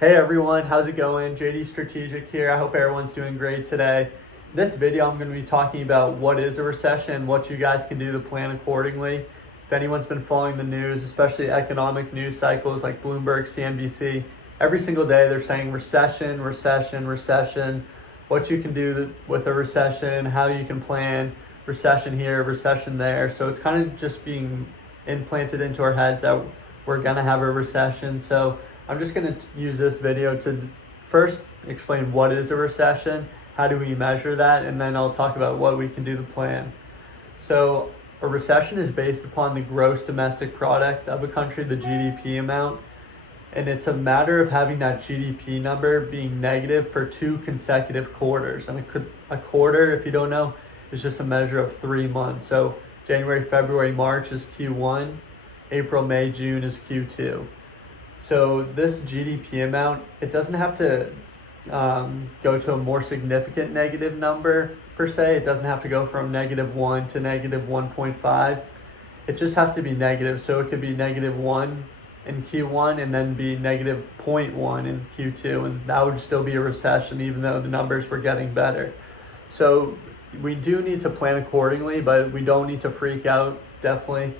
Hey everyone, how's it going? JD Strategic here. I hope everyone's doing great today. In this video, I'm going to be talking about what is a recession and what you guys can do to plan accordingly. If anyone's been following the news, especially economic news cycles like Bloomberg, CNBC, every single day they're saying recession, recession, recession, what you can do with a recession, how you can plan recession here, recession there. So it's kind of just being implanted into our heads that we're going to have a recession. So I'm just going to use this video to first explain what is a recession, how do we measure that, and then I'll talk about what we can do to plan. So a recession is based upon the gross domestic product of a country, the GDP amount, and it's a matter of having that GDP number being negative for 2 consecutive quarters. And a quarter, if you don't know, is just a measure of 3 months. So January, February, March is Q1, April, May, June is Q2. So this GDP amount, it doesn't have to go to a more significant negative number per se. It doesn't have to go from -1 to -1.5. It just has to be negative. So it could be -1 in Q1 and then be -0.1 in Q2. And that would still be a recession even though the numbers were getting better. So we do need to plan accordingly, but we don't need to freak out, definitely.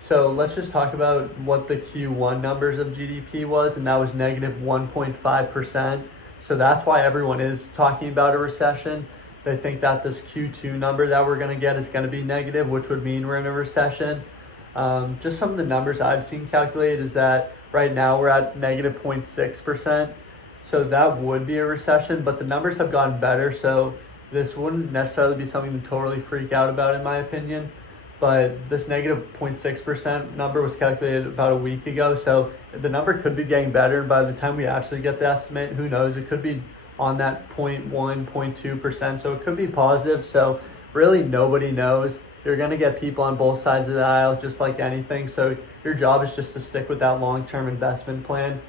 So let's just talk about what the Q1 numbers of GDP was, and that was -1.5%. So that's why everyone is talking about a recession. They think that this Q2 number that we're going to get is going to be negative, which would mean we're in a recession. Just some of the numbers I've seen calculated is that right now we're at -0.6%. So that would be a recession, but the numbers have gotten better. So this wouldn't necessarily be something to totally freak out about, in my opinion. But this -0.6% number was calculated about a week ago. So the number could be getting better. By the time we actually get the estimate, who knows? It could be on that 0.1, 0.2%. So it could be positive. So really nobody knows. You're going to get people on both sides of the aisle, just like anything. So your job is just to stick with that long-term investment plan.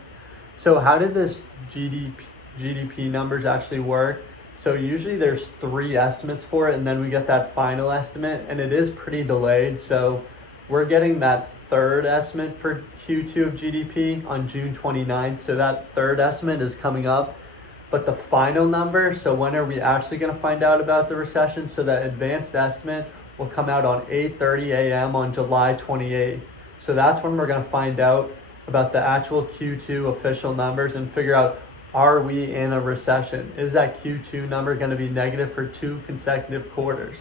So how did this GDP numbers actually work? So usually there's 3 estimates for it, and then we get that final estimate, and it is pretty delayed. So we're getting that third estimate for Q2 of GDP on June 29th. So that third estimate is coming up. But the final number, so when are we actually going to find out about the recession? So that advanced estimate will come out on 8:30 a.m. on July 28th. So that's when we're going to find out about the actual Q2 official numbers and figure out, are we in a recession? Is that Q2 number going to be negative for 2 consecutive quarters?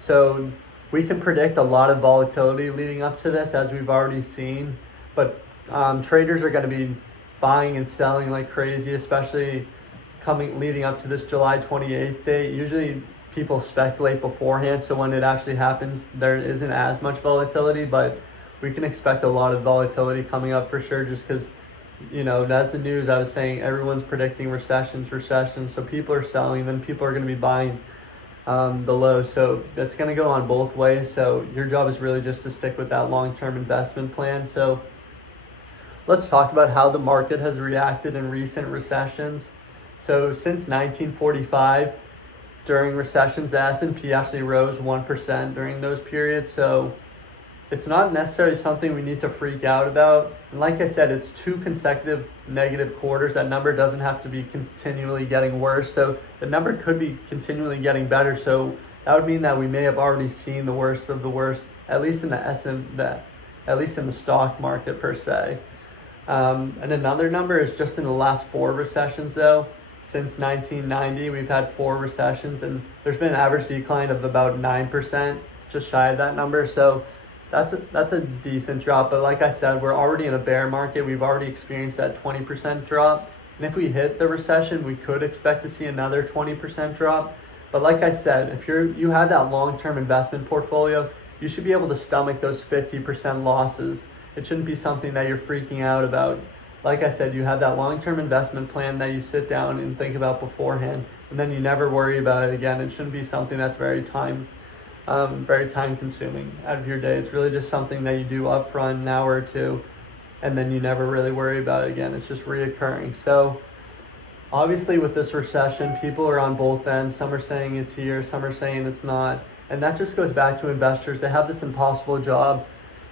So we can predict a lot of volatility leading up to this, as we've already seen. But traders are going to be buying and selling like crazy, especially leading up to this July 28th date. Usually people speculate beforehand, so when it actually happens, there isn't as much volatility. But we can expect a lot of volatility coming up for sure, just because, as the news, I was saying, everyone's predicting recessions. So people are selling, and then people are going to be buying the low. So that's going to go on both ways. So your job is really just to stick with that long-term investment plan. So let's talk about how the market has reacted in recent recessions. So since 1945, during recessions, the S&P actually rose 1% during those periods. So it's not necessarily something we need to freak out about. And like I said, it's 2 consecutive negative quarters. That number doesn't have to be continually getting worse. So the number could be continually getting better. So that would mean that we may have already seen the worst of the worst, at least in at least in the stock market per se. And another number is just in the last 4 recessions though. Since 1990, we've had 4 recessions, and there's been an average decline of about 9%, just shy of that number. So that's a decent drop. But like I said, we're already in a bear market. We've already experienced that 20% drop. And if we hit the recession, we could expect to see another 20% drop. But like I said, if you have that long-term investment portfolio, you should be able to stomach those 50% losses. It shouldn't be something that you're freaking out about. Like I said, you have that long-term investment plan that you sit down and think about beforehand, and then you never worry about it again. It shouldn't be something that's very time consuming out of your day. It's really just something that you do up front, an hour or 2, and then you never really worry about it again. It's just reoccurring. So obviously with this recession, people are on both ends. Some are saying it's here, some are saying it's not. And that just goes back to investors. They have this impossible job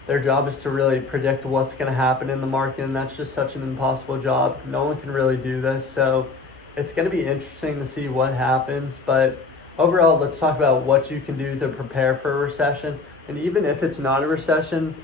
their job is to really predict what's going to happen in the market, and that's just such an impossible job. No one can really do this, so it's going to be interesting to see what happens. But overall, let's talk about what you can do to prepare for a recession. And even if it's not a recession,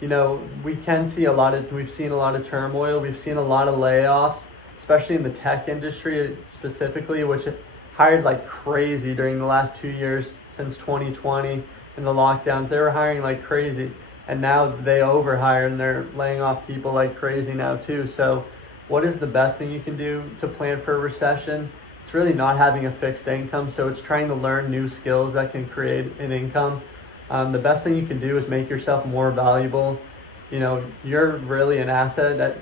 we've seen a lot of turmoil. We've seen a lot of layoffs, especially in the tech industry specifically, which hired like crazy during the last 2 years since 2020 and the lockdowns. They were hiring like crazy, and now they overhired and they're laying off people like crazy now too. So what is the best thing you can do to plan for a recession? It's really not having a fixed income. So it's trying to learn new skills that can create an income. The best thing you can do is make yourself more valuable. You're really an asset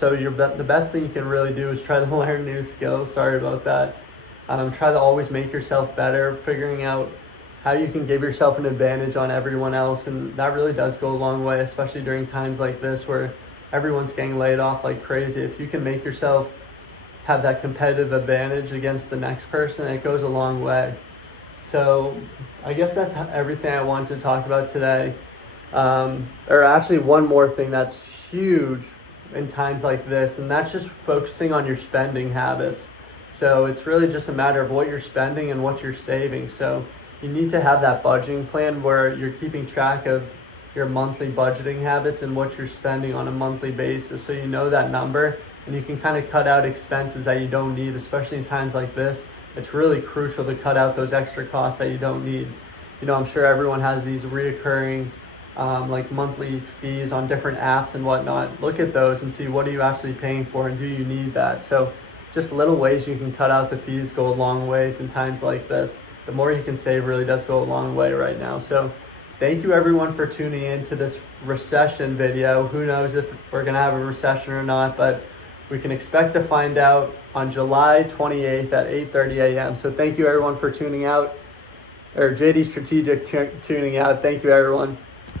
the best thing you can really do is try to learn new skills. Sorry about that. Try to always make yourself better, figuring out how you can give yourself an advantage on everyone else. And that really does go a long way, especially during times like this where everyone's getting laid off like crazy. If you can make yourself have that competitive advantage against the next person, it goes a long way. So I guess that's everything I wanted to talk about today. Or actually one more thing that's huge in times like this, and that's just focusing on your spending habits. So it's really just a matter of what you're spending and what you're saving. So you need to have that budgeting plan where you're keeping track of your monthly budgeting habits and what you're spending on a monthly basis, so you know that number and you can kind of cut out expenses that you don't need. Especially in times like this, it's really crucial to cut out those extra costs that you don't need. I'm sure everyone has these reoccurring like monthly fees on different apps and whatnot. Look at those and see, what are you actually paying for, and do you need that? So just little ways you can cut out the fees go a long ways in times like this. The more you can save really does go a long way right now. So thank you everyone for tuning in to this recession video. Who knows if we're gonna have a recession or not, but we can expect to find out on July 28th at 8:30 a.m. So thank you everyone for tuning out, or JD Strategic tuning out. Thank you everyone.